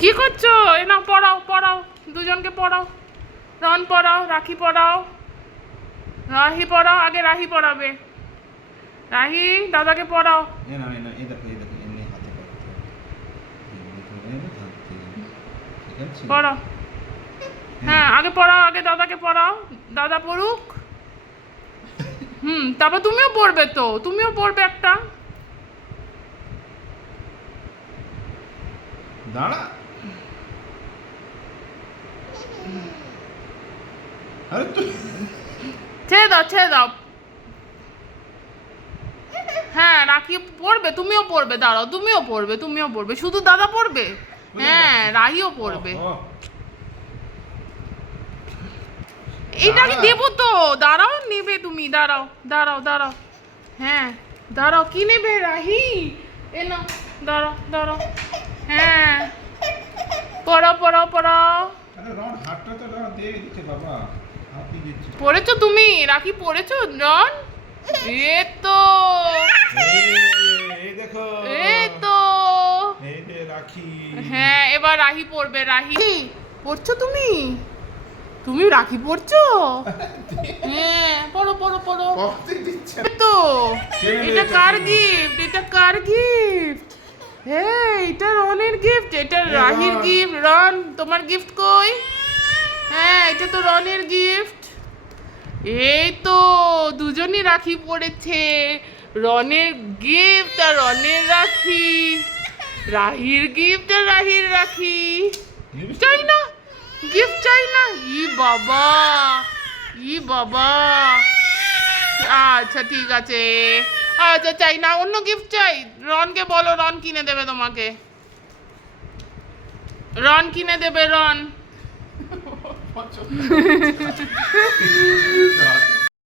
কি করছো? এ না, পড়াও পড়াও, দুজনকে পড়াও। রন পড়াও, রাখি পড়াও, রাহি পড়াও। আগে রাহি পড়াবে। রাহি, দাদাকে পড়াও। এ না এই দেখো এমনি হাতে করতে হবে। এমনি করে হাত দিয়ে। ঠিক আছে? পড়াও। হ্যাঁ, আগে পড়াও, আগে দাদাকে পড়াও। দাদা পড়ুক। তারপর তুমিও পড়বে, তো তুমিও পড়বে একটা। দাঁড়া। আরে তুই ছেড়ে দাও, ছেড়ে দাও। হ্যাঁ, রাখি পড়বে, তুমিও পড়বে। দাঁড়াও, তুমিও পড়বে, তুমিও পড়বে। শুধু দাদা পড়বে? হ্যাঁ, রাহিও পড়বে। এইটা আমি দেবো তো। দাঁড়াও, নেবে তুমি। দাঁড়াও দাঁড়াও দাঁড়াও। হ্যাঁ, দাঁড়াও। কি নেবে রাহি? এ নাও, দাঁড়াও দাঁড়াও। হ্যাঁ, পড়াও পড়াও পড়াও। আরে রন হাতটা তো রন দিয়ে দিচ্ছে বাবা। হাত দিয়ে দিচ্ছে। পড়েছো তুমি? রাখি পড়েছো রন? এ তো, এই দেখো। এ তো। এই যে রাখি। হ্যাঁ, এবার রাহি পড়বে। রাহি পড়ছো তুমি? তুমি রাখি পড়ছো? হ্যাঁ, পড়ো পড়ো পড়ো। পড়তে দিচ্ছে না। এই তো, কেড়ে এটা নিয়েছে কার তুমি। গিফট? এটা কার গিফট? হ্যাঁ, এটা রনের গিফট। এটা রাহির রন। গিফট। রন, তোমার গিফট কই? হ্যাঁ, এটা তো রনের গিফট। এই তো, দুজনই রাখি পড়েছে। রনের গিফট আর রনের রাখি। রাহির গিফট আর রাহির রাখি। চাই না, গিফট চাই না। ই বাবা, ই বাবা। আচ্ছা ঠিক আছে, আচ্ছা চাই না, অন্য গিফট চাই। রনকে বলো, রন কিনে দেবে তোমাকে। রন কিনে দেবে, রন।